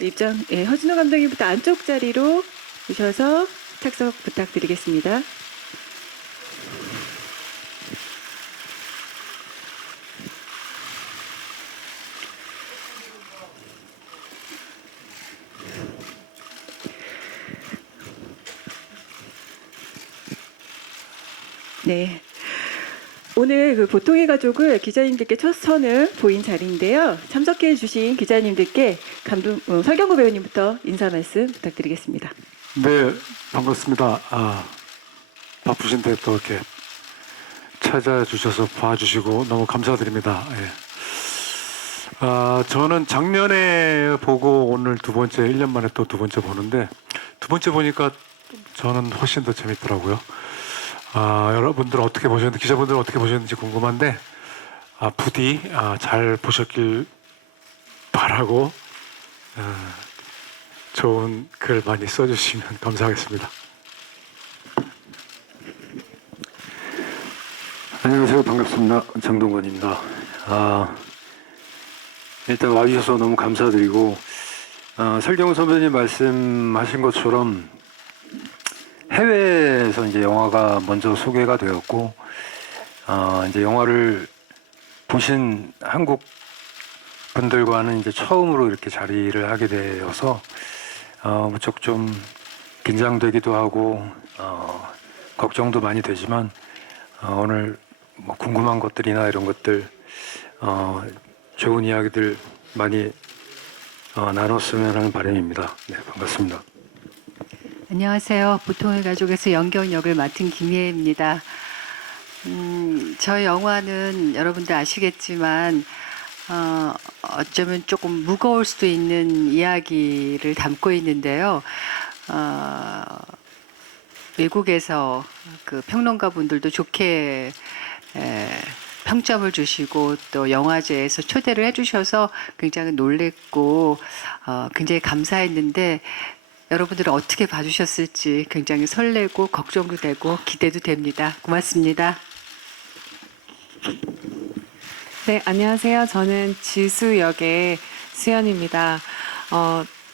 허진호 감독님부터 안쪽 자리로 오셔서 착석 부탁드리겠습니다. 네. 오늘 그 보통의 가족을 기자님들께 첫 선을 보인 자리인데요. 참석해 주신 기자님들께 설경구 배우님부터 인사 말씀 부탁드리겠습니다. 네, 반갑습니다. 바쁘신데 또 이렇게 찾아주셔서 봐주시고 너무 감사드립니다. 예. 저는 작년에 보고 오늘 두 번째, 1년 만에 또 두 번째 보는데 두 번째 보니까 저는 훨씬 더 재밌더라고요. 여러분들 어떻게 보셨는지, 기자분들 어떻게 보셨는지 궁금한데 부디 잘 보셨길 바라고 좋은 글 많이 써주시면 감사하겠습니다. 안녕하세요. 반갑습니다. 장동건입니다. 일단 와주셔서 너무 감사드리고 설경우 선배님 말씀하신 것처럼 해외에서 이제 영화가 먼저 소개가 되었고 이제 영화를 보신 한국 분들과는 이제 처음으로 이렇게 자리를 하게 되어서 무척 좀 긴장되기도 하고 걱정도 많이 되지만 오늘 뭐 궁금한 것들이나 이런 것들 좋은 이야기들 많이 나눴으면 하는 바람입니다. 네, 반갑습니다. 안녕하세요. 보통의 가족에서 연경 역을 맡은 김희애입니다. 저 영화는 여러분들 아시겠지만 어쩌면 조금 무거울 수도 있는 이야기를 담고 있는데요. 외국에서 그 평론가 분들도 좋게 평점을 주시고 또 영화제에서 초대를 해주셔서 굉장히 놀랬고 굉장히 감사했는데 여러분들은 어떻게 봐주셨을지 굉장히 설레고 걱정도 되고 기대도 됩니다. 고맙습니다. 네, 안녕하세요. 저는 지수 역의 수연입니다.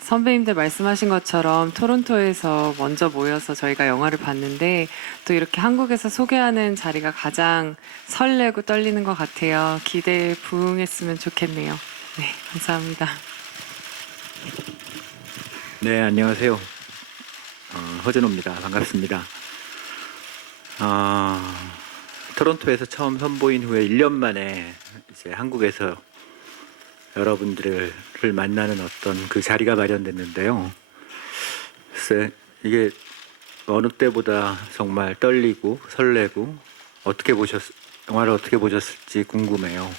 선배님들 말씀하신 것처럼 토론토에서 먼저 모여서 저희가 영화를 봤는데 또 이렇게 한국에서 소개하는 자리가 가장 설레고 떨리는 것 같아요. 기대에 부응했으면 좋겠네요. 네, 감사합니다. 네, 안녕하세요. 허진호입니다. 반갑습니다. 토론토에서 처음 선보인 후에 1년 만에 이제 한국에서 여러분들을 만나는 어떤 그 자리가 마련됐는데요. 글쎄, 이게 어느 때보다 정말 떨리고 설레고 영화를 어떻게 보셨을지 궁금해요.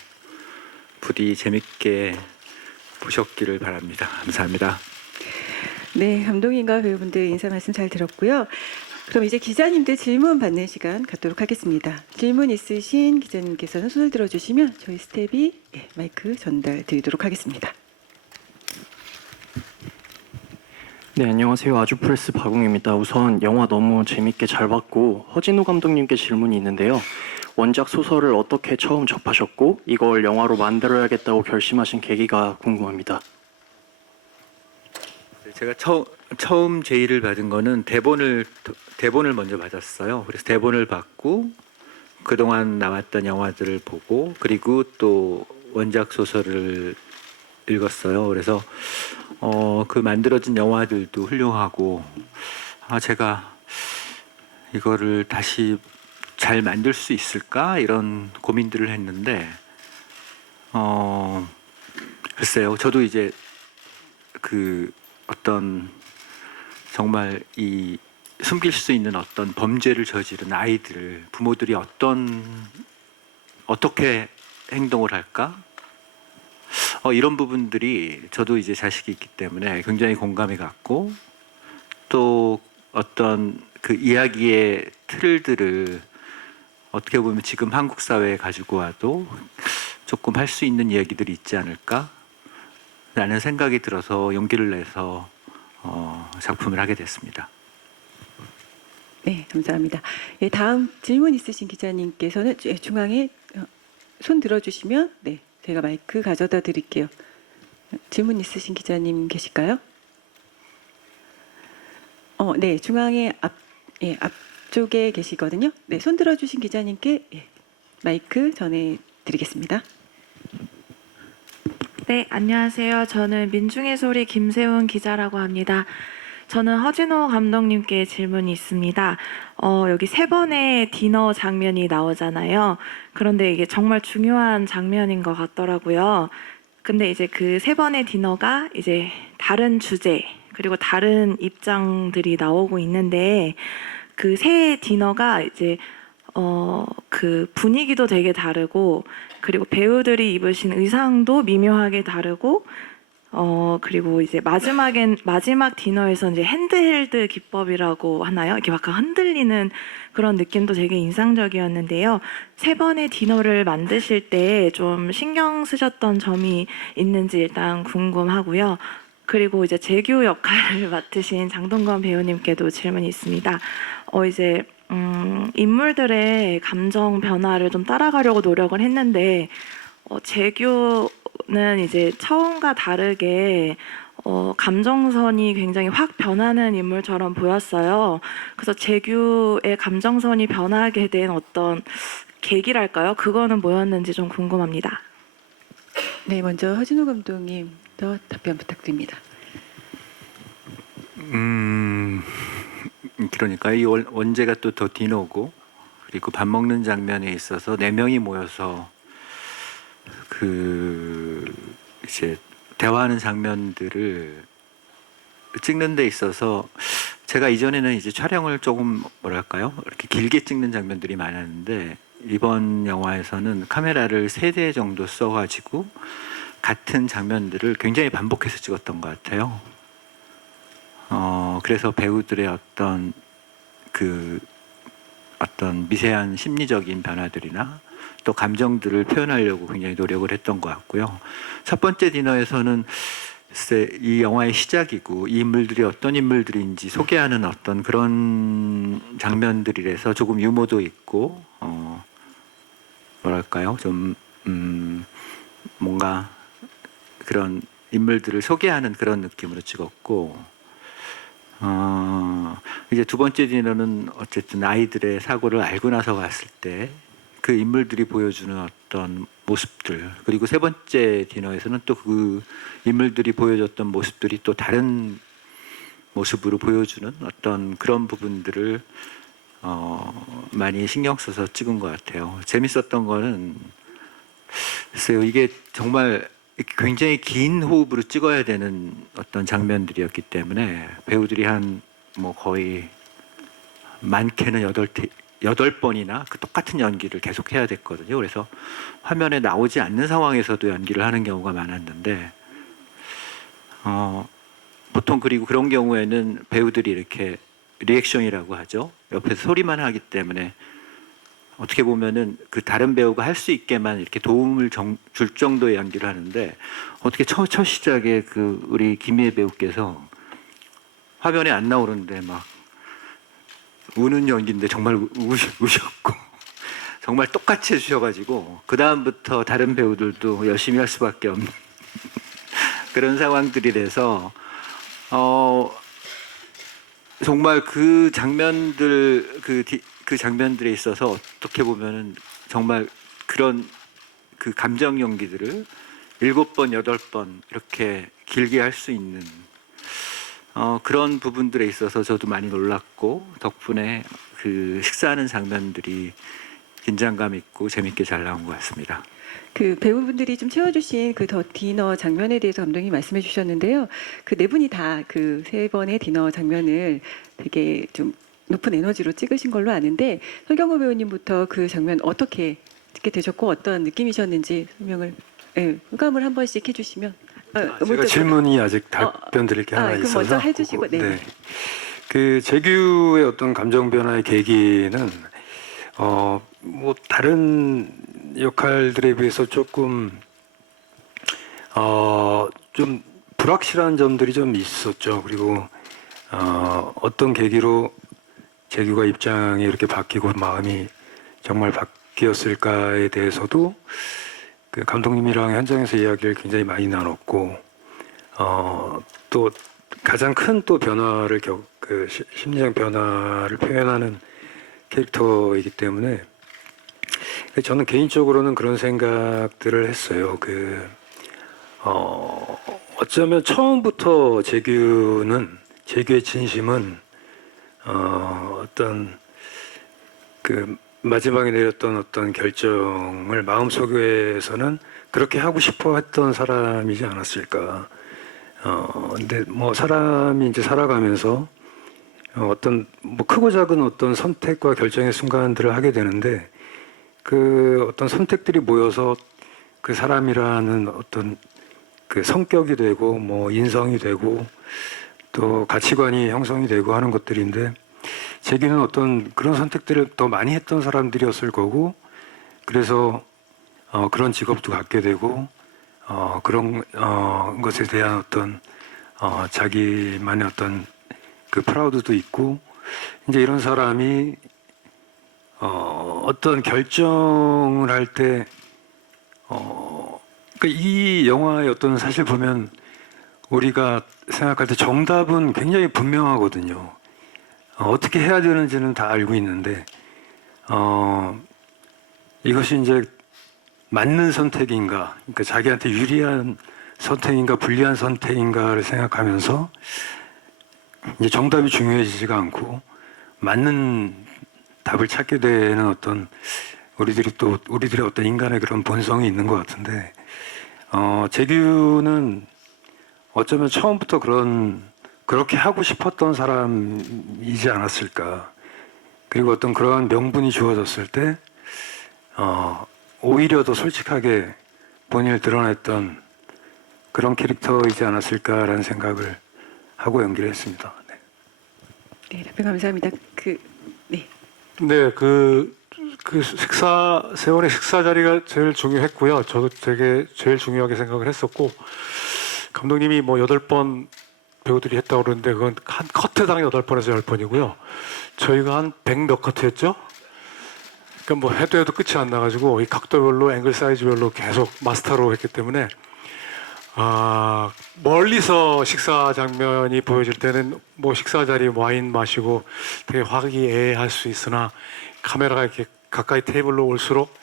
부디 재밌게 보셨기를 바랍니다. 감사합니다. 네, 감독님과 배우분들 인사 말씀 잘 들었고요. 그럼 이제 기자님들 질문 받는 시간 갖도록 하겠습니다. 질문 있으신 기자님께서는 손을 들어주시면 저희 스텝이 마이크 전달 드리도록 하겠습니다. 네, 안녕하세요. 아주프레스 박웅입니다. 우선 영화 너무 재밌게 잘 봤고 허진호 감독님께 질문이 있는데요. 원작 소설을 어떻게 처음 접하셨고 이걸 영화로 만들어야겠다고 결심하신 계기가 궁금합니다. 제가 처음 제의를 받은 거는 대본을 먼저 받았어요. 그래서 대본을 받고 그동안 나왔던 영화들을 보고 그리고 또 원작 소설을 읽었어요. 그래서 그 만들어진 영화들도 훌륭하고 제가 이거를 다시 잘 만들 수 있을까 이런 고민들을 했는데 글쎄요. 저도 이제 그 어떤 정말 이 숨길 수 있는 어떤 범죄를 저지른 아이들을 부모들이 어떻게 행동을 할까? 이런 부분들이 저도 이제 자식이 있기 때문에 굉장히 공감이 갔고 또 어떤 그 이야기의 틀들을 어떻게 보면 지금 한국 사회에 가지고 와도 조금 할 수 있는 이야기들이 있지 않을까? 라는 생각이 들어서 용기를 내서 작품을 하게 됐습니다. 네, 감사합니다. 다음 질문 있으신 기자님께서는 중앙에 손 들어주시면 제가 마이크 가져다 드릴게요. 질문 있으신 기자님 계실까요? 네, 중앙에 앞쪽에 계시거든요. 네, 손 들어주신 기자님께 마이크 전해드리겠습니다. 네, 안녕하세요. 저는 민중의 소리 김세훈 기자라고 합니다. 저는 허진호 감독님께 질문이 있습니다. 여기 3번의 디너 장면이 나오잖아요. 그런데 이게 정말 중요한 장면인 것 같더라고요. 근데 이제 그 3번의 디너가 이제 다른 주제, 그리고 다른 입장들이 나오고 있는데 그 세 디너가 이제 그 분위기도 되게 다르고 그리고 배우들이 입으신 의상도 미묘하게 다르고 그리고 이제 마지막 디너에서 이제 핸드헬드 기법이라고 하나요? 이렇게 막 흔들리는 그런 느낌도 되게 인상적이었는데요. 3번의 디너를 만드실 때 좀 신경 쓰셨던 점이 있는지 일단 궁금하고요. 그리고 이제 재규 역할을 맡으신 장동건 배우님께도 질문이 있습니다. 이제 인물들의 감정 변화를 좀 따라가려고 노력을 했는데 재규는 이제 처음과 다르게 감정선이 굉장히 확 변하는 인물처럼 보였어요. 그래서 재규의 감정선이 변하게 된 어떤 계기랄까요? 그거는 뭐였는지 좀 궁금합니다. 네, 먼저 허진호 감독님 더 답변 부탁드립니다. 그러니까 이 원제가 또 더 디노고 그리고 밥 먹는 장면에 있어서 4명이 모여서 그 이제 대화하는 장면들을 찍는 데 있어서 제가 이전에는 이제 촬영을 조금 뭐랄까요? 이렇게 길게 찍는 장면들이 많았는데 이번 영화에서는 카메라를 3대 정도 써가지고 같은 장면들을 굉장히 반복해서 찍었던 것 같아요. 그래서 배우들의 어떤 미세한 심리적인 변화들이나 또 감정들을 표현하려고 굉장히 노력을 했던 것 같고요. 첫 번째 디너에서는 글쎄 이 영화의 시작이고 이 인물들이 어떤 인물들인지 소개하는 어떤 그런 장면들이라서 조금 유머도 있고 뭐랄까요? 좀 뭔가 그런 인물들을 소개하는 그런 느낌으로 찍었고 이제 두 번째 디너는 어쨌든 아이들의 사고를 알고 나서 갔을 때 그 인물들이 보여주는 어떤 모습들 그리고 세 번째 디너에서는 또 그 인물들이 보여줬던 모습들이 또 다른 모습으로 보여주는 어떤 그런 부분들을 많이 신경 써서 찍은 것 같아요. 재밌었던 거는 글쎄요, 이게 정말 굉장히 긴 호흡으로 찍어야 되는 어떤 장면들이었기 때문에 배우들이 한 뭐 거의 많게는 8번이나 그 똑같은 연기를 계속 해야 됐거든요. 그래서 화면에 나오지 않는 상황에서도 연기를 하는 경우가 많았는데 보통 그리고 그런 경우에는 배우들이 이렇게 리액션이라고 하죠. 옆에서 소리만 하기 때문에 어떻게 보면은 그 다른 배우가 할 수 있게만 이렇게 도움을 줄 정도의 연기를 하는데 어떻게 첫 시작에 그 우리 김희애 배우께서 화면에 안 나오는데 막 우는 연기인데 정말 우셨고 정말 똑같이 해주셔가지고 그 다음부터 다른 배우들도 열심히 할 수밖에 없는 그런 상황들이 돼서 정말 그 장면들 그 장면들에 있어서 어떻게 보면은 정말 그런 그 감정 연기들을 7번, 8번 이렇게 길게 할 수 있는 그런 부분들에 있어서 저도 많이 놀랐고 덕분에 그 식사하는 장면들이 긴장감 있고 재밌게 잘 나온 것 같습니다. 그 배우분들이 좀 채워주신 그 더 디너 장면에 대해서 감독님이 말씀해 주셨는데요. 그 4분이 다 그 3번의 디너 장면을 되게 좀 높은 에너지로 찍으신 걸로 아는데 설경호 배우님부터 그 장면 어떻게 찍게 되셨고 어떤 느낌이셨는지 설명을 후감을 한 번씩 해주시면. 제가 질문이 아직 답변 드릴 게 하나 그럼 있어서 먼저 해주시고, 네. 그 재규의 어떤 감정 변화의 계기는 뭐 다른 역할들에 비해서 조금 좀 불확실한 점들이 좀 있었죠. 그리고 어떤 계기로 재규가 입장이 이렇게 바뀌고 마음이 정말 바뀌었을까에 대해서도 그 감독님이랑 현장에서 이야기를 굉장히 많이 나눴고 또 가장 큰 또 변화를 심리적 변화를 표현하는 캐릭터이기 때문에 저는 개인적으로는 그런 생각들을 했어요. 어쩌면 처음부터 재규의 진심은 어떤 마지막에 내렸던 어떤 결정을 마음속에서는 그렇게 하고 싶어 했던 사람이지 않았을까. 근데 뭐 사람이 이제 살아가면서 어떤 뭐 크고 작은 어떤 선택과 결정의 순간들을 하게 되는데 그 어떤 선택들이 모여서 그 사람이라는 어떤 그 성격이 되고 뭐 인성이 되고 또 가치관이 형성이 되고 하는 것들인데 재규는 어떤 그런 선택들을 더 많이 했던 사람들이었을 거고 그래서 그런 직업도 갖게 되고 그런 것에 대한 어떤 자기만의 어떤 그 프라우드도 있고 이제 이런 사람이 어떤 결정을 할 때 이 영화의 어떤 사실 보면 우리가 생각할 때 정답은 굉장히 분명하거든요. 어떻게 해야 되는지는 다 알고 있는데 이것이 이제 맞는 선택인가, 그러니까 자기한테 유리한 선택인가 불리한 선택인가를 생각하면서 이제 정답이 중요해지지가 않고 맞는 답을 찾게 되는 어떤 우리들의 어떤 인간의 그런 본성이 있는 것 같은데 재규는 어쩌면 처음부터 그렇게 하고 싶었던 사람이지 않았을까. 그리고 어떤 그러한 명분이 주어졌을 때 오히려 더 솔직하게 본인을 드러냈던 그런 캐릭터이지 않았을까라는 생각을 하고 연기를 했습니다. 네. 네, 답변 감사합니다. 네. 네, 세원의 식사 자리가 제일 중요했고요. 저도 되게 제일 중요하게 생각을 했었고, 감독님이 뭐 8번 배우들이 했다고 그러는데, 그건 한 커트당 8번에서 10번이고요. 저희가 한 100 몇 커트였죠? 그러니까 뭐 해도 끝이 안 나가지고, 이 각도별로, 앵글 사이즈별로 계속 마스터로 했기 때문에, 멀리서 식사 장면이 보여질 때는 뭐 식사 자리 와인 마시고 되게 화기애애할 수 있으나 카메라가 이렇게 가까이 테이블로 올수록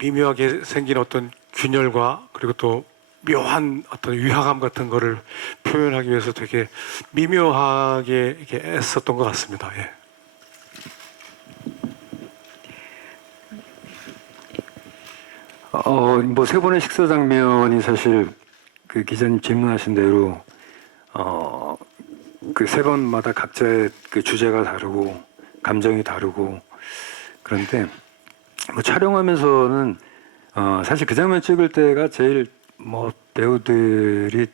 미묘하게 생긴 어떤 균열과 그리고 또 묘한 어떤 위화감 같은 거를 표현하기 위해서 되게 미묘하게 이렇게 애썼던 것 같습니다. 예. 뭐 세 번의 식사 장면이 사실 그 기자님 질문하신 대로 그 세 번마다 각자의 그 주제가 다르고 감정이 다르고 그런데 뭐 촬영하면서는 사실 그 장면 찍을 때가 제일 뭐 배우들이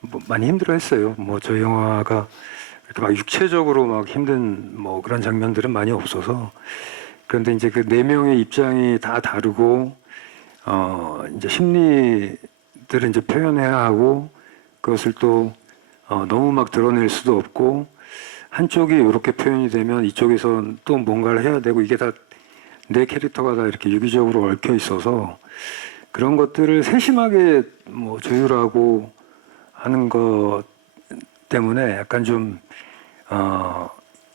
뭐 많이 힘들어했어요. 뭐 저희 영화가 이렇게 막 육체적으로 막 힘든 뭐 그런 장면들은 많이 없어서 그런데 이제 그 네 명의 입장이 다 다르고 이제 심리들을 이제 표현해야 하고 그것을 또 너무 막 드러낼 수도 없고 한쪽이 이렇게 표현이 되면 이쪽에서 또 뭔가를 해야 되고 이게 다 내 캐릭터가 다 이렇게 유기적으로 얽혀 있어서 그런 것들을 세심하게 뭐 조율하고 하는 것 때문에 약간 좀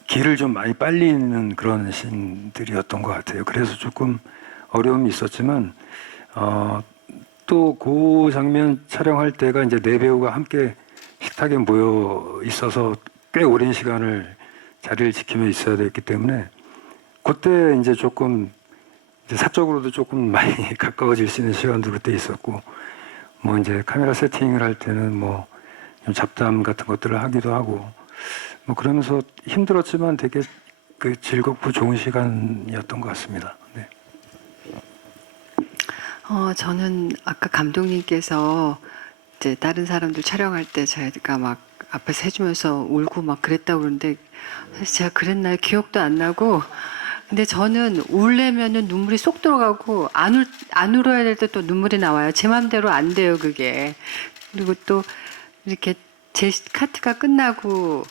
길을 좀 많이 빨리는 그런 신들이었던 것 같아요. 그래서 조금 어려움이 있었지만 또 그 장면 촬영할 때가 이제 네 배우가 함께 식탁에 모여 있어서 꽤 오랜 시간을 자리를 지키며 있어야 됐기 때문에 그때 이제 조금 이제 사적으로도 조금 많이 가까워질 수 있는 시간도 그때 있었고 뭐 이제 카메라 세팅을 할 때는 뭐 좀 잡담 같은 것들을 하기도 하고 뭐 그러면서 힘들었지만 되게 그 즐겁고 좋은 시간이었던 것 같습니다. 네. 저는 아까 감독님께서 이제 다른 사람들 촬영할 때 제가 막 앞에서 해주면서 울고 막 그랬다고 그러는데 사실 제가 그랬나요? 기억도 안 나고 근데 저는 울려면은 눈물이 쏙 들어가고 안 울어야 될 때 또 눈물이 나와요. 제 맘대로 안 돼요, 그게. 그리고 또 이렇게 제 카트가 끝나고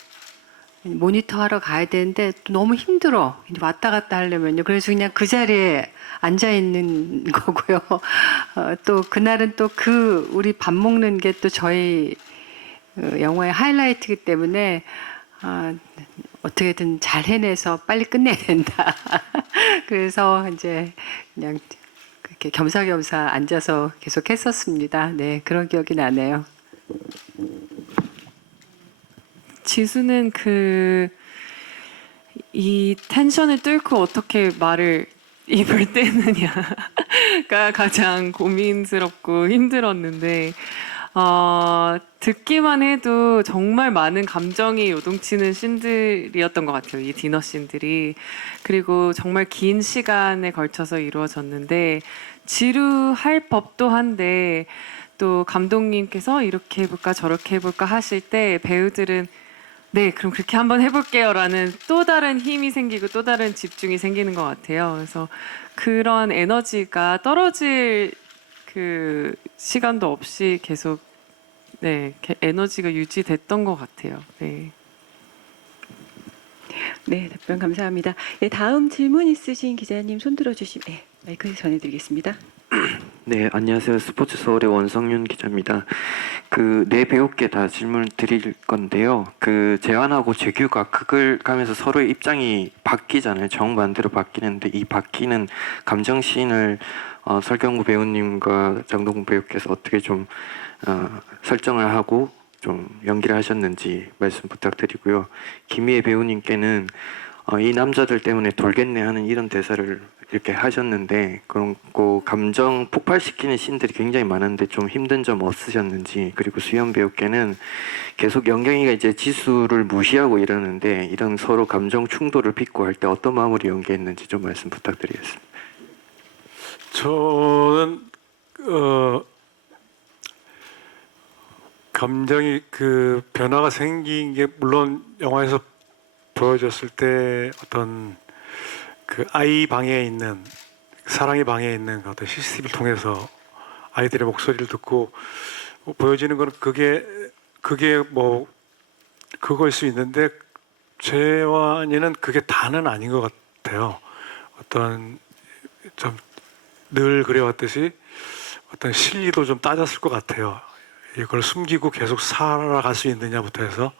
모니터 하러 가야 되는데 또 너무 힘들어. 이제 왔다 갔다 하려면요. 그래서 그냥 그 자리에 앉아 있는 거고요. 또 그날은 또 우리 밥 먹는 게 또 저희 영화의 하이라이트이기 때문에 어떻게든 잘 해내서 빨리 끝내야 된다. 그래서 이제 그냥 그렇게 겸사겸사 앉아서 계속 했었습니다. 네, 그런 기억이 나네요. 지수는 이 텐션을 뚫고 어떻게 말을 입을 떼느냐가 가장 고민스럽고 힘들었는데, 듣기만 해도 정말 많은 감정이 요동치는 씬들이었던 것 같아요. 이 디너 씬들이. 그리고 정말 긴 시간에 걸쳐서 이루어졌는데, 지루할 법도 한데, 또 감독님께서 이렇게 해볼까 저렇게 해볼까 하실 때 배우들은 네, 그럼 그렇게 한번 해볼게요 라는 또 다른 힘이 생기고 또 다른 집중이 생기는 것 같아요. 그래서 그런 에너지가 떨어질 그 시간도 없이 계속 네, 에너지가 유지됐던 것 같아요. 네. 네, 답변 감사합니다. 네, 다음 질문 있으신 기자님 손 들어주시면 네, 마이크 전해드리겠습니다. 네, 안녕하세요. 스포츠 서울의 원성윤 기자입니다. 네 배우께 다 질문을 드릴 건데요. 재환하고 재규가 극을 가면서 서로의 입장이 바뀌잖아요. 정반대로 바뀌는데 이 바뀌는 감정 씬을 설경구 배우님과 장동건 배우께서 어떻게 좀 설정을 하고 좀 연기를 하셨는지 말씀 부탁드리고요. 김희애 배우님께는 이 남자들 때문에 돌겠네 하는 이런 대사를 이렇게 하셨는데 그런 거 감정 폭발시키는 씬들이 굉장히 많은데 좀 힘든 점 없으셨는지, 그리고 수연 배우께는 계속 영경이가 이제 지수를 무시하고 이러는데 이런 서로 감정 충돌을 빚고 할 때 어떤 마음으로 연기했는지 좀 말씀 부탁드리겠습니다. 저는 감정이 변화가 생긴 게 물론 영화에서 보여줬을 때 어떤 아이 방에 있는 사랑의 방에 있는 어떤 CCTV를 통해서 아이들의 목소리를 듣고 보여지는 건 그게 뭐 그거일 수 있는데 재환이는 그게 다는 아닌 것 같아요. 어떤 좀 늘 그래왔듯이 어떤 실리도 좀 따졌을 것 같아요. 이걸 숨기고 계속 살아갈 수 있느냐부터 해서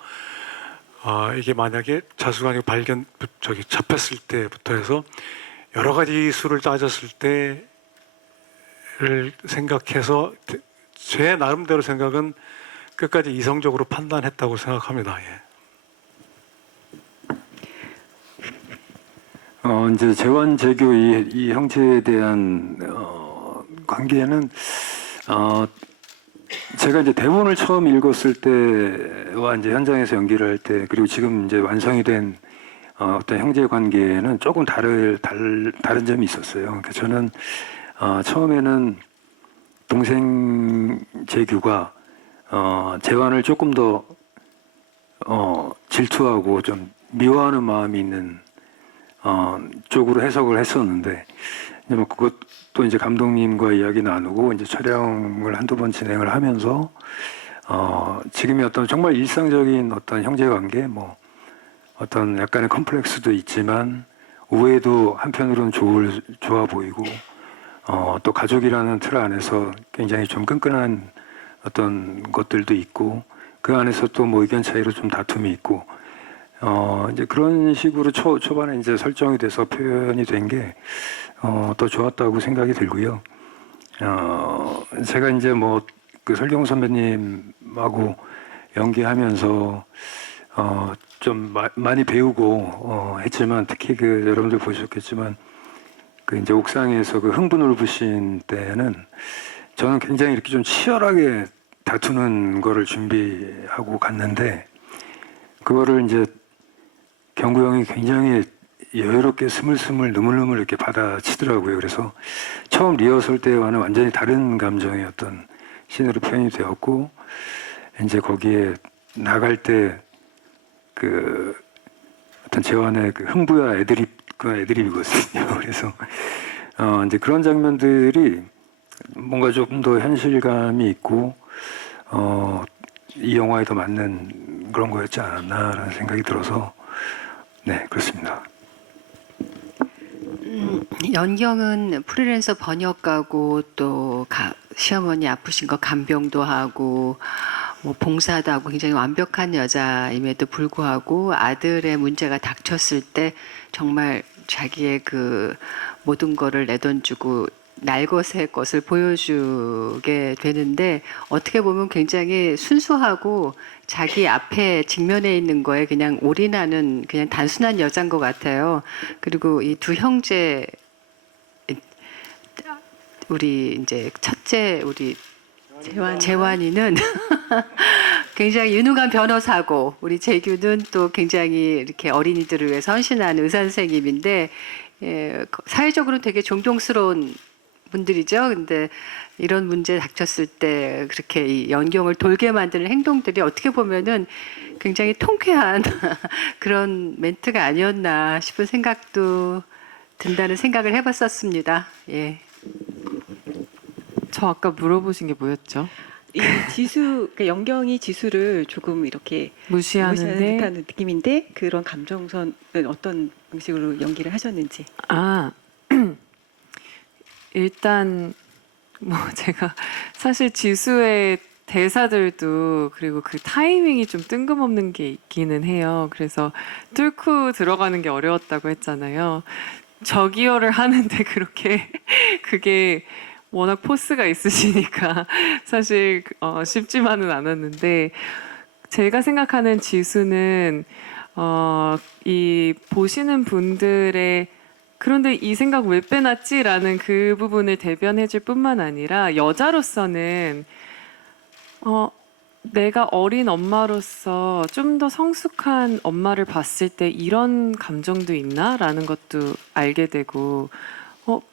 이게 만약에 자수관이 잡혔을 때부터 해서 여러 가지 수를 따졌을 때를 생각해서 제 나름대로 생각은 끝까지 이성적으로 판단했다고 생각합니다. 예. 이제 재환, 재규 이 형제에 대한 관계는 제가 이제 대본을 처음 읽었을 때와 이제 현장에서 연기를 할 때, 그리고 지금 이제 완성이 된 어떤 형제 관계는 조금 다른 점이 있었어요. 그러니까 저는 처음에는 동생 재규가 재환을 조금 더 질투하고 좀 미워하는 마음이 있는 쪽으로 해석을 했었는데, 이제 뭐 그것도 이제 감독님과 이야기 나누고 이제 촬영을 한두 번 진행을 하면서 지금의 어떤 정말 일상적인 어떤 형제 관계, 뭐 어떤 약간의 컴플렉스도 있지만 우애도 한편으로는 좋아 보이고 또 가족이라는 틀 안에서 굉장히 좀 끈끈한 어떤 것들도 있고, 그 안에서 또 뭐 의견 차이로 좀 다툼이 있고, 이제 그런 식으로 초반에 이제 설정이 돼서 표현이 된 게 더 좋았다고 생각이 들고요. 제가 이제 뭐 설경 선배님하고 연기하면서 좀 많이 배우고 했지만, 특히 여러분들 보셨겠지만 이제 옥상에서 흥분을 부신 때는 저는 굉장히 이렇게 좀 치열하게 다투는 거를 준비하고 갔는데, 그거를 이제 경구 형이 굉장히 여유롭게 스물스물 느물느물 이렇게 받아치더라고요. 그래서 처음 리허설 때와는 완전히 다른 감정의 어떤 씬으로 표현이 되었고, 이제 거기에 나갈 때 어떤 재환의 흥부야 애드립이거든요. 그래서 이제 그런 장면들이 뭔가 조금 더 현실감이 있고 이 영화에 더 맞는 그런 거였지 않았나라는 생각이 들어서 네, 그렇습니다. 연경은 프리랜서 번역가고 또 시어머니 아프신 거 간병도 하고 뭐 봉사도 하고 굉장히 완벽한 여자임에도 불구하고 아들의 문제가 닥쳤을 때 정말 자기의 그 모든 거를 내던지고 날것의 것을 보여주게 되는데 어떻게 보면 굉장히 순수하고 자기 앞에 직면해 있는 거에 그냥 올인하는 그냥 단순한 여자인 것 같아요. 그리고 이 두 형제 우리 이제 첫째 우리 재환이는 굉장히 유능한 변호사고 우리 재규는 또 굉장히 이렇게 어린이들을 위해서 헌신하는 의사 선생님인데 사회적으로는 되게 존경스러운 분들이죠. 근데 이런 문제 닥쳤을 때 그렇게 이 연경을 돌게 만드는 행동들이 어떻게 보면은 굉장히 통쾌한 그런 멘트가 아니었나 싶은 생각도 든다는 생각을 해봤었습니다. 예. 저 아까 물어보신 게 뭐였죠? 이 지수, 그러니까 연경이 지수를 조금 이렇게 무시하는 무시하는데 듯한 느낌인데 그런 감정선은 어떤 방식으로 연기를 하셨는지. 아 일단 뭐 제가 사실 지수의 대사들도 그리고 그 타이밍이 좀 뜬금없는 게 있기는 해요. 그래서 뚫고 들어가는 게 어려웠다고 했잖아요. 저기요를 하는데 그렇게 그게 워낙 포스가 있으시니까 사실 쉽지만은 않았는데 제가 생각하는 지수는 이 보시는 분들의 그런데 이 생각 왜 빼놨지라는 그 부분을 대변해줄 뿐만 아니라 여자로서는 내가 어린 엄마로서 좀 더 성숙한 엄마를 봤을 때 이런 감정도 있나라는 것도 알게 되고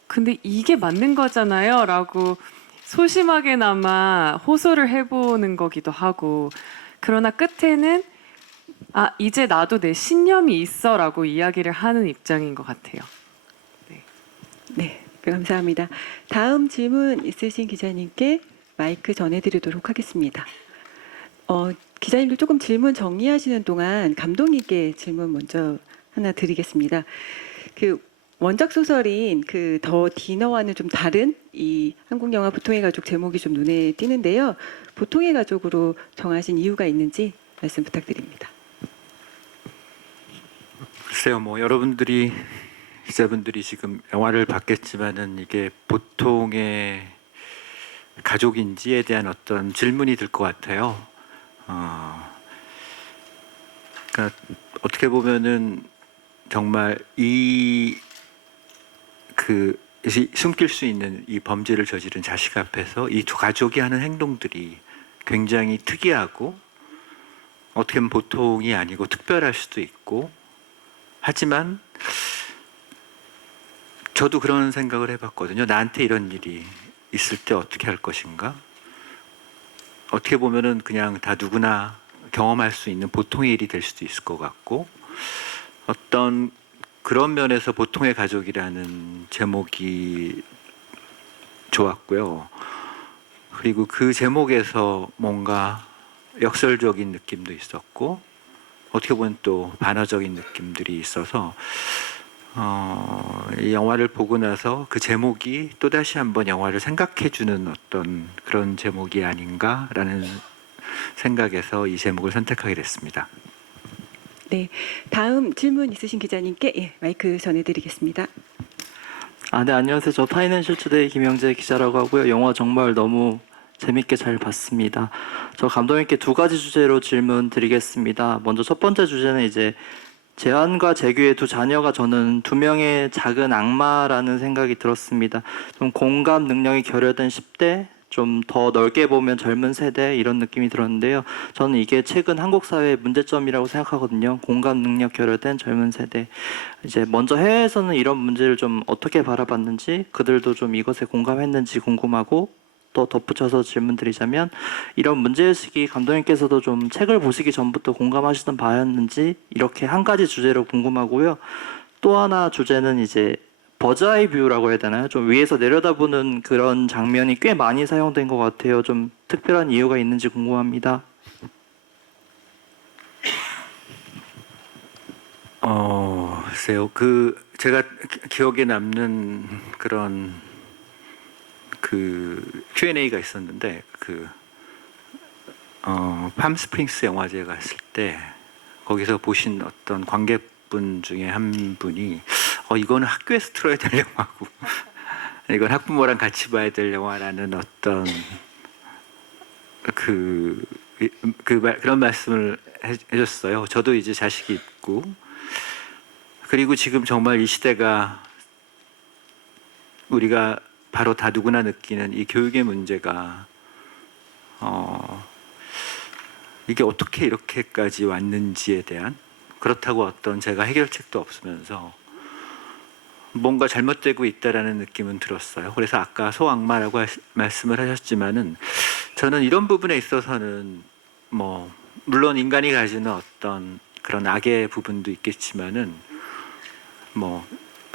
근데 이게 맞는 거잖아요 라고 소심하게나마 호소를 해보는 거기도 하고 그러나 끝에는 이제 나도 내 신념이 있어 라고 이야기를 하는 입장인 것 같아요. 네, 감사합니다. 다음 질문 있으신 기자님께 마이크 전해드리도록 하겠습니다. 기자님들 조금 질문 정리하시는 동안 감독님께 질문 먼저 하나 드리겠습니다. 그 원작 소설인 그 더 디너와는 좀 다른 이 한국 영화 보통의 가족 제목이 좀 눈에 띄는데요. 보통의 가족으로 정하신 이유가 있는지 말씀 부탁드립니다. 글쎄요, 뭐 여러분들이 기자분들이 지금 영화를 봤겠지만은 이게 보통의 가족인지에 대한 어떤 질문이 들 것 같아요. 그러니까 어떻게 보면은 정말 숨길 수 있는 이 범죄를 저지른 자식 앞에서 이 두 가족이 하는 행동들이 굉장히 특이하고 어떻게 보면 보통이 아니고 특별할 수도 있고 하지만 저도 그런 생각을 해봤거든요. 나한테 이런 일이 있을 때 어떻게 할 것인가? 어떻게 보면은 그냥 다 누구나 경험할 수 있는 보통의 일이 될 수도 있을 것 같고 어떤 그런 면에서 보통의 가족이라는 제목이 좋았고요. 그리고 그 제목에서 뭔가 역설적인 느낌도 있었고 어떻게 보면 또 반어적인 느낌들이 있어서 이 영화를 보고 나서 그 제목이 또다시 한번 영화를 생각해주는 어떤 그런 제목이 아닌가라는 생각에서 이 제목을 선택하게 됐습니다. 네, 다음 질문 있으신 기자님께 마이크 전해드리겠습니다. 네, 안녕하세요. 저 파이낸셜 투데이 김영재 기자라고 하고요. 영화 정말 너무 재밌게 잘 봤습니다. 저 감독님께 두 가지 주제로 질문 드리겠습니다. 먼저 첫 번째 주제는 이제 재환과 재규의 두 자녀가 저는 두 명의 작은 악마라는 생각이 들었습니다. 좀 공감 능력이 결여된 10대, 좀 더 넓게 보면 젊은 세대 이런 느낌이 들었는데요. 저는 이게 최근 한국 사회의 문제점이라고 생각하거든요. 공감 능력 결여된 젊은 세대. 이제 먼저 해외에서는 이런 문제를 좀 어떻게 바라봤는지, 그들도 좀 이것에 공감했는지 궁금하고, 또 덧붙여서 질문드리자면 이런 문제의식이 감독님께서도 좀 책을 보시기 전부터 공감하시던 바였는지 이렇게 한 가지 주제로 궁금하고요. 또 하나 주제는 이제 버즈아이 뷰라고 해야 되나요? 좀 위에서 내려다보는 그런 장면이 꽤 많이 사용된 것 같아요. 좀 특별한 이유가 있는지 궁금합니다. 글쎄요. 제가 기억에 남는 그런 Q&A가 있었는데 팜스프링스 영화제에 갔을 때 거기서 보신 어떤 관객분 중에 한 분이 이거는 학교에서 틀어야 될 영화고 이건 학부모랑 같이 봐야 될 영화라는 어떤 그런 말씀을 해줬어요. 저도 이제 자식이 있고, 그리고 지금 정말 이 시대가 우리가 바로 다 누구나 느끼는 이 교육의 문제가 이게 어떻게 이렇게까지 왔는지에 대한, 그렇다고 어떤 제가 해결책도 없으면서 뭔가 잘못되고 있다라는 느낌은 들었어요. 그래서 아까 소악마라고 말씀을 하셨지만은 저는 이런 부분에 있어서는 물론 인간이 가지는 어떤 그런 악의 부분도 있겠지만은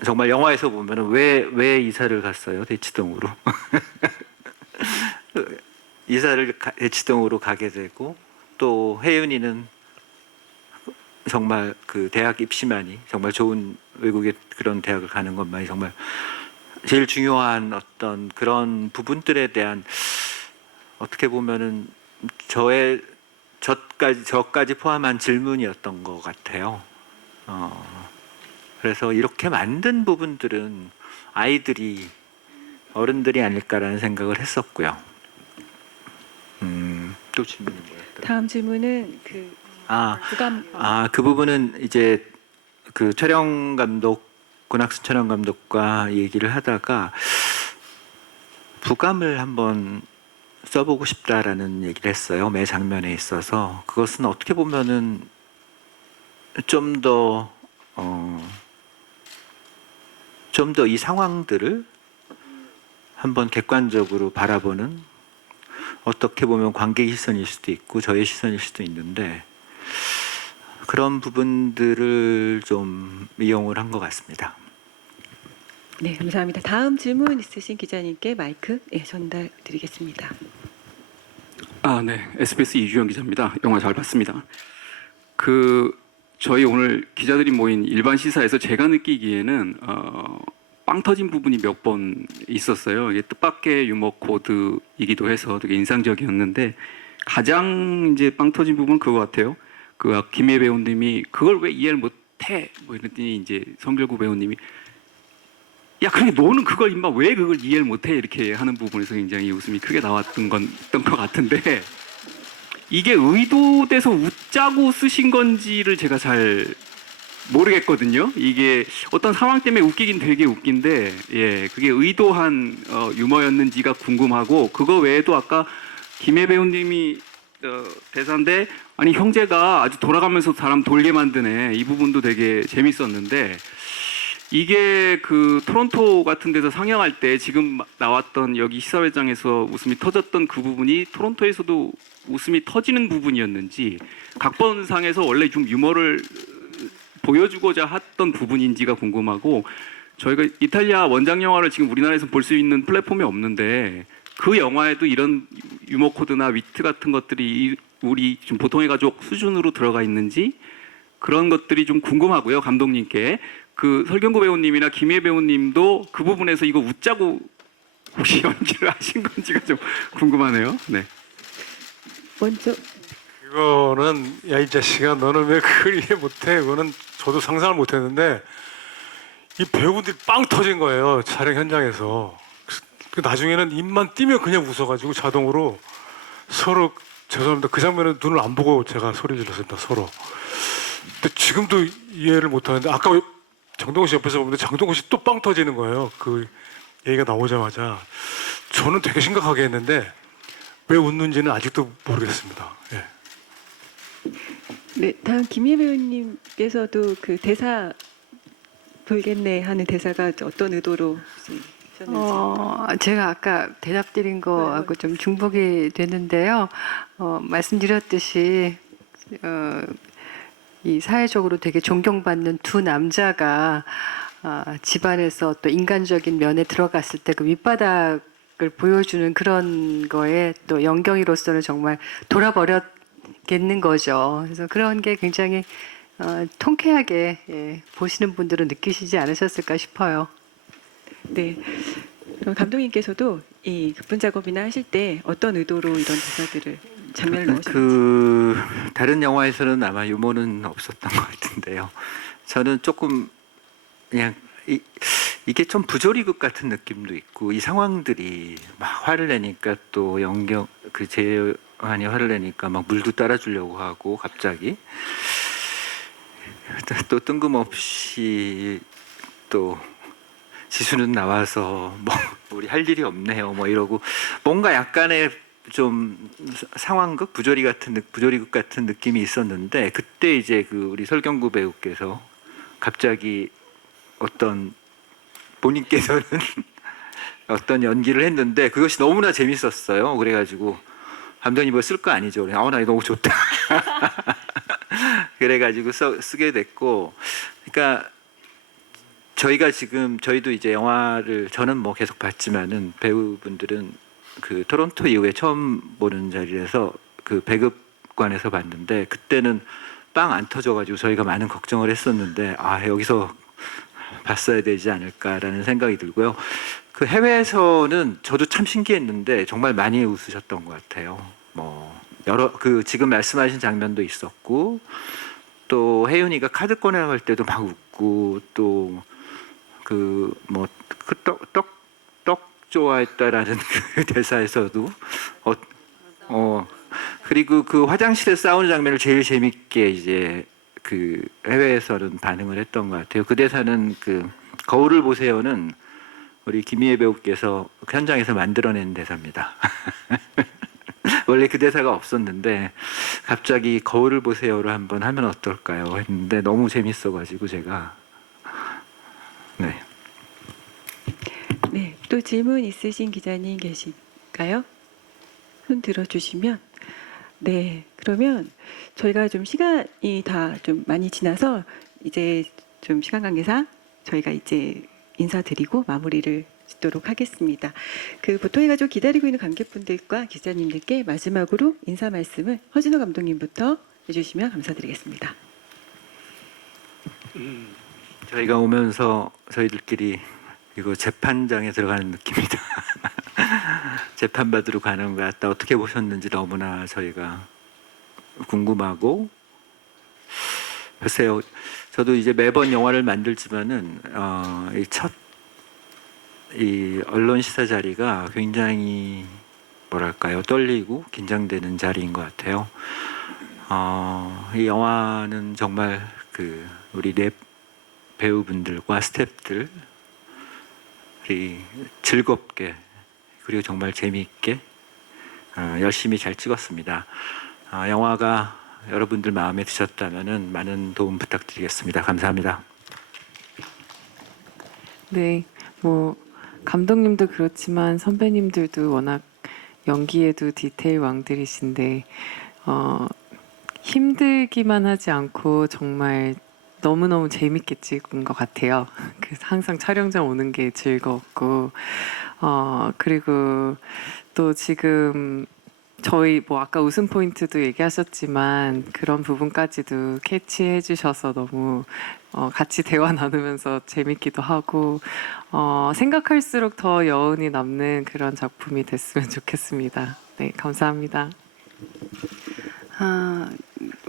정말 영화에서 보면은 왜 이사를 갔어요, 대치동으로. 이사를 대치동으로 가게 되고, 또 혜윤이는 정말 그 대학 입시만이, 정말 좋은 외국의 그런 대학을 가는 것만이 정말 제일 중요한 어떤 그런 부분들에 대한, 어떻게 보면은 저까지 포함한 질문이었던 것 같아요. 그래서 이렇게 만든 부분들은 아이들이, 어른들이 아닐까라는 생각을 했었고요. 또 질문이 뭐였더라? 다음 질문은 그 부분은 이제 그 촬영 감독, 권학순 촬영 감독과 얘기를 하다가 부감을 한번 써보고 싶다라는 얘기를 했어요. 매 장면에 있어서. 그것은 어떻게 보면은 좀 더 이 상황들을 한번 객관적으로 바라보는, 어떻게 보면 관객의 시선일 수도 있고 저의 시선일 수도 있는데, 그런 부분들을 좀 이용을 한 것 같습니다. 네, 감사합니다. 다음 질문 있으신 기자님께 마이크 전달드리겠습니다. 네. SBS 이주영 기자입니다. 영화 잘 봤습니다. 저희 오늘 기자들이 모인 일반 시사에서 제가 느끼기에는 빵 터진 부분이 몇 번 있었어요. 이게 뜻밖의 유머 코드이기도 해서 되게 인상적이었는데, 가장 이제 빵 터진 부분은 그거 같아요. 김혜 배우님이 그걸 왜 이해를 못해? 이랬더니 이제 성결구 배우님이 야, 그러니까 너는 그걸 임마 왜 그걸 이해를 못해? 이렇게 하는 부분에서 굉장히 웃음이 크게 나왔던 것 같은데, 이게 의도돼서 웃자고 쓰신 건지를 제가 잘 모르겠거든요. 이게 어떤 상황 때문에 웃기긴 되게 웃긴데, 그게 의도한 유머였는지가 궁금하고, 그거 외에도 아까 김혜 배우님이 대사인데, 아니 형제가 아주 돌아가면서 사람 돌게 만드네, 이 부분도 되게 재밌었는데, 이게 토론토 같은 데서 상영할 때 지금 나왔던 여기 시사회장에서 웃음이 터졌던 그 부분이 토론토에서도 웃음이 터지는 부분이었는지, 각본상에서 원래 좀 유머를 보여주고자 했던 부분인지가 궁금하고, 저희가 이탈리아 원작 영화를 지금 우리나라에서 볼 수 있는 플랫폼이 없는데, 그 영화에도 이런 유머 코드나 위트 같은 것들이 우리 지금 보통의 가족 수준으로 들어가 있는지, 그런 것들이 좀 궁금하고요. 감독님께 설경구 배우님이나 김혜 배우님도 그 부분에서 이거 웃자고 혹시 연기를 하신 건지가 좀 궁금하네요. 네. 먼저 이거는 야 이 자식아 너는 왜 그걸 이해 못해? 그거는 저도 상상을 못했는데, 이 배우들이 빵 터진 거예요, 촬영 현장에서. 나중에는 입만 띄면 그냥 웃어가지고 자동으로 서로, 죄송합니다, 그 장면은 눈을 안 보고 제가 소리 질렀습니다, 서로. 근데 지금도 이해를 못하는데, 아까 정동훈 씨 옆에서 보는데 정동훈 씨 또 빵 터지는 거예요. 그 얘기가 나오자마자. 저는 되게 심각하게 했는데 왜 웃는지는 아직도 모르겠습니다. 네, 다음 김혜 배우님께서도 대사 돌겠네 하는 대사가 어떤 의도로 쓰셨는지. 제가 아까 대답 드린 거하고 좀 중복이 되는데요. 말씀드렸듯이 이 사회적으로 되게 존경받는 두 남자가 집안에서 또 인간적인 면에 들어갔을 때 그 밑바닥을 보여주는 그런 거에 또 영경이로서는 정말 돌아버렸겠는 거죠. 그래서 그런 게 굉장히 통쾌하게 보시는 분들은 느끼시지 않으셨을까 싶어요. 네. 그럼 감독님께서도 이 극분 작업이나 하실 때 어떤 의도로 이런 대사들을 장면을 넣으셨는지. 그 다른 영화에서는 아마 유머는 없었던 것 같은데요. 저는 조금 그냥 이게 좀 부조리극 같은 느낌도 있고 이 상황들이 막 화를 내니까 또 그 재환이 화를 내니까 막 물도 따라주려고 하고 갑자기 또 뜬금없이 또 지수는 나와서 뭐 우리 할 일이 없네요 뭐 이러고 뭔가 약간의 좀 상황극 부조리극 같은 느낌이 있었는데 그때 이제 그 우리 설경구 배우께서 갑자기 본인께서는 어떤 연기를 했는데 그것이 너무나 재밌었어요. 그래가지고 감독님 이거 쓸 거 아니죠? 나 이거 너무 좋다. 그래가지고 쓰게 됐고, 그러니까 저희도 이제 영화를 저는 뭐 계속 봤지만은 배우분들은 그 토론토 이후에 처음 보는 자리에서 그 배급관에서 봤는데 그때는 빵 안 터져가지고 저희가 많은 걱정을 했었는데 여기서 봤어야 되지 않을까라는 생각이 들고요. 그 해외에서는 저도 참 신기했는데 정말 많이 웃으셨던 것 같아요. 뭐 지금 말씀하신 장면도 있었고 또 혜윤이가 카드 꺼내갈 때도 막 웃고 또 떡 좋아했다라는 그 대사에서도 그리고 그 화장실에 싸우는 장면을 제일 재밌게 이제 그 해외에서는 반응을 했던 것 같아요. 그 대사는 그 거울을 보세요는 우리 김희애 배우께서 현장에서 만들어낸 대사입니다. 원래 그 대사가 없었는데 갑자기 거울을 보세요를 한번 하면 어떨까요? 했는데 너무 재밌어가지고 제가 네. 네, 또 질문 있으신 기자님 계실까요? 손 들어주시면. 네, 그러면 저희가 좀 시간이 다 좀 많이 지나서 이제 좀 시간 관계상 저희가 이제 인사드리고 마무리를 짓도록 하겠습니다. 그 보통해가지고 기다리고 있는 관객분들과 기자님들께 마지막으로 인사 말씀을 허진호 감독님부터 해주시면 감사드리겠습니다. 저희가 오면서 저희들끼리 이거 재판장에 들어가는 느낌이다. 재판받으러 가는 것 같다. 어떻게 보셨는지 너무나 저희가 궁금하고 글쎄요. 저도 이제 매번 영화를 만들지만은 이 언론 시사 자리가 굉장히 뭐랄까요 떨리고 긴장되는 자리인 것 같아요. 이 영화는 정말 그 우리 네 배우분들과 스태프들이 즐겁게 그리고 정말 재미있게 열심히 잘 찍었습니다. 영화가 여러분들 마음에 드셨다면은 많은 도움 부탁드리겠습니다. 감사합니다. 네, 뭐 감독님도 그렇지만 선배님들도 워낙 연기에도 디테일 왕들이신데 힘들기만 하지 않고 정말 너무너무 재밌게 찍은 것 같아요. 그래서 항상 촬영장 오는 게 즐거웠고 그리고 또 지금 저희 뭐 아까 웃음 포인트도 얘기하셨지만 그런 부분까지도 캐치해 주셔서 너무 같이 대화 나누면서 재밌기도 하고 생각할수록 더 여운이 남는 그런 작품이 됐으면 좋겠습니다. 네, 감사합니다.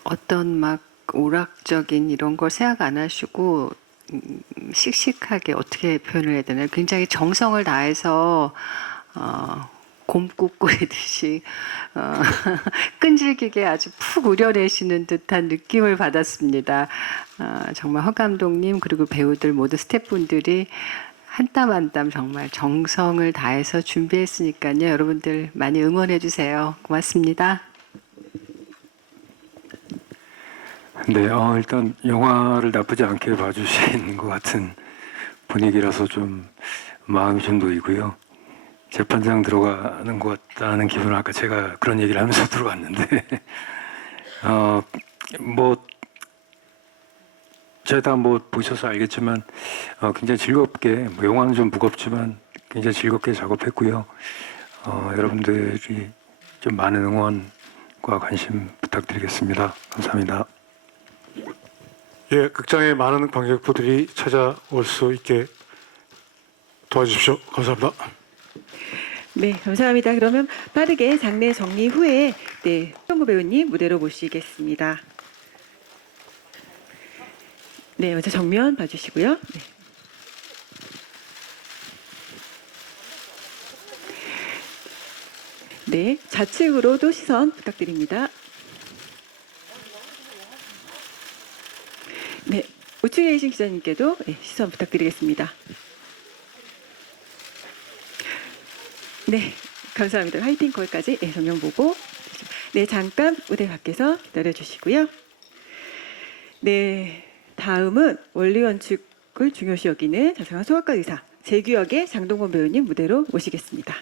어떤 막 오락적인 이런 걸 생각 안 하시고 씩씩하게 어떻게 표현을 해야 되나요? 굉장히 정성을 다해서 곰국 끓이듯이 끈질기게 아주 푹 우려내시는 듯한 느낌을 받았습니다. 정말 허 감독님 그리고 배우들 모두 스태프분들이 한 땀 한 땀 정말 정성을 다해서 준비했으니까요. 여러분들 많이 응원해 주세요. 고맙습니다. 네, 일단 영화를 나쁘지 않게 봐주신 것 같은 분위기라서 좀 마음이 좀 놓이고요. 재판장 들어가는 것 같다는 기분을 아까 제가 그런 얘기를 하면서 들어갔는데 뭐 저희 다 뭐 보셔서 알겠지만 굉장히 즐겁게 뭐 영화는 좀 무겁지만 굉장히 즐겁게 작업했고요. 여러분들이 좀 많은 응원과 관심 부탁드리겠습니다. 감사합니다. 예, 극장에 많은 관객분들이 찾아올 수 있게 도와주십시오. 감사합니다. 네, 감사합니다. 그러면 빠르게 장례 정리 후에 홍정구 배우님 무대로 모시겠습니다. 네, 먼저 정면 봐주시고요. 네. 네, 좌측으로도 시선 부탁드립니다. 네, 우측에 계신 기자님께도 시선 부탁드리겠습니다. 네, 감사합니다. 화이팅 거기까지 정면 보고. 네, 잠깐 무대 밖에서 기다려주시고요. 네, 다음은 원리원칙을 중요시 여기는 자상한 소아과 의사 재규역의 장동건 배우님 무대로 모시겠습니다.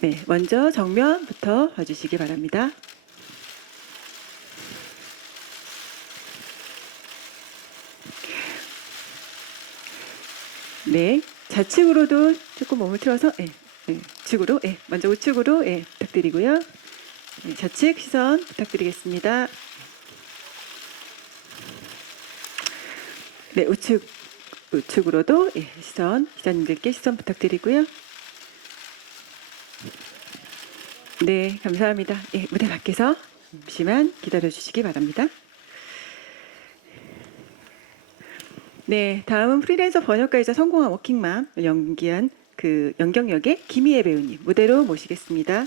네, 먼저 정면부터 봐주시기 바랍니다. 네, 좌측으로도 조금 몸을 틀어서 우측으로, 먼저 우측으로 부탁드리고요. 네, 좌측 시선 부탁드리겠습니다. 네, 우측으로도 시선, 기자님들께 시선 부탁드리고요. 네, 감사합니다. 무대 밖에서 잠시만 기다려주시기 바랍니다. 네, 다음은 프리랜서 번역가이자 성공한 워킹맘 연기한 연경역의 김희애 배우님 무대로 모시겠습니다.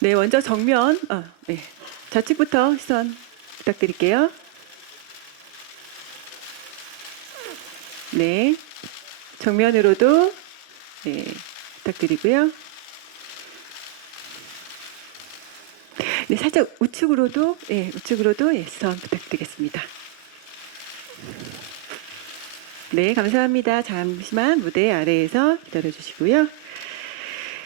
네, 먼저 정면, 좌측부터 시선 부탁드릴게요. 네, 정면으로도 부탁드리고요. 네, 살짝 우측으로도 시선 부탁드리겠습니다. 네, 감사합니다. 잠시만 무대 아래에서 기다려주시고요.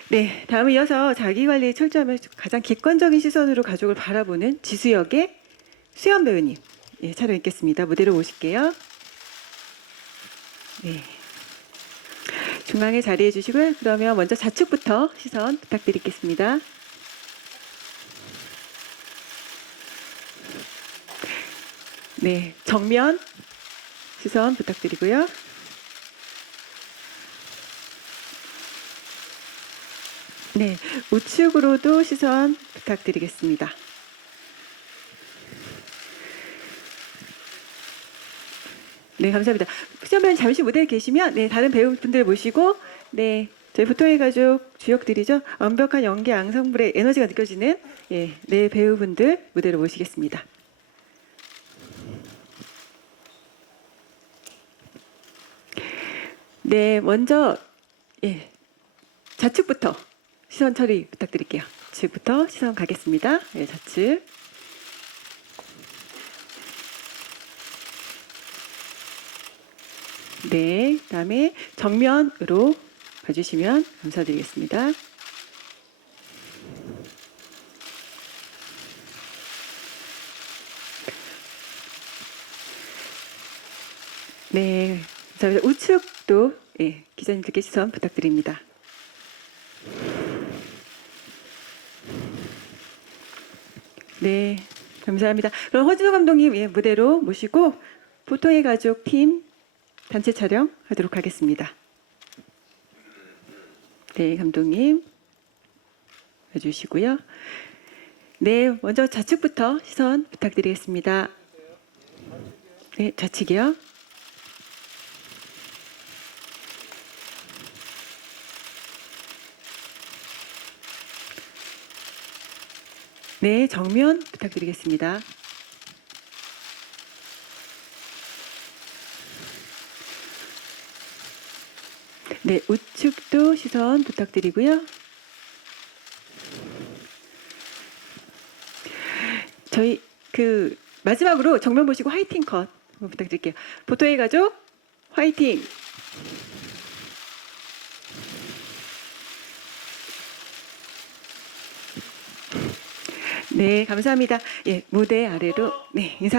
네, 다음은 이어서 자기관리에 철저하며 가장 객관적인 시선으로 가족을 바라보는 지수역의 수연 배우님 촬영 있겠습니다. 무대로 모실게요. 네, 중앙에 자리해 주시고요. 그러면 먼저 좌측부터 시선 부탁드리겠습니다. 네, 정면 시선 부탁드리고요. 네, 우측으로도 시선 부탁드리겠습니다. 네, 감사합니다. 수연배우님 잠시 무대에 계시면 다른 배우분들 모시고 저희 보통의 가족 주역들이죠. 완벽한 연기 앙상블의 에너지가 느껴지는 네 배우분들 무대로 모시겠습니다. 네, 먼저 좌측부터 시선 처리 부탁드릴게요. 좌측부터 시선 가겠습니다. 네, 좌측. 네, 그다음에 정면으로 봐주시면 감사드리겠습니다. 네, 감사합니다. 우측도 기자님들께 시선 부탁드립니다. 네, 감사합니다. 그럼 허진호 감독님 무대로 모시고 보통의 가족 팀 단체 촬영하도록 하겠습니다. 네, 감독님 해주시고요. 네, 먼저 좌측부터 시선 부탁드리겠습니다. 네, 좌측이요. 네, 정면 부탁드리겠습니다. 네, 우측도 시선 부탁드리고요. 저희 마지막으로 정면 보시고 화이팅 컷 한번 부탁드릴게요. 보통의 가족 화이팅. 네, 감사합니다. 무대 아래로 인사.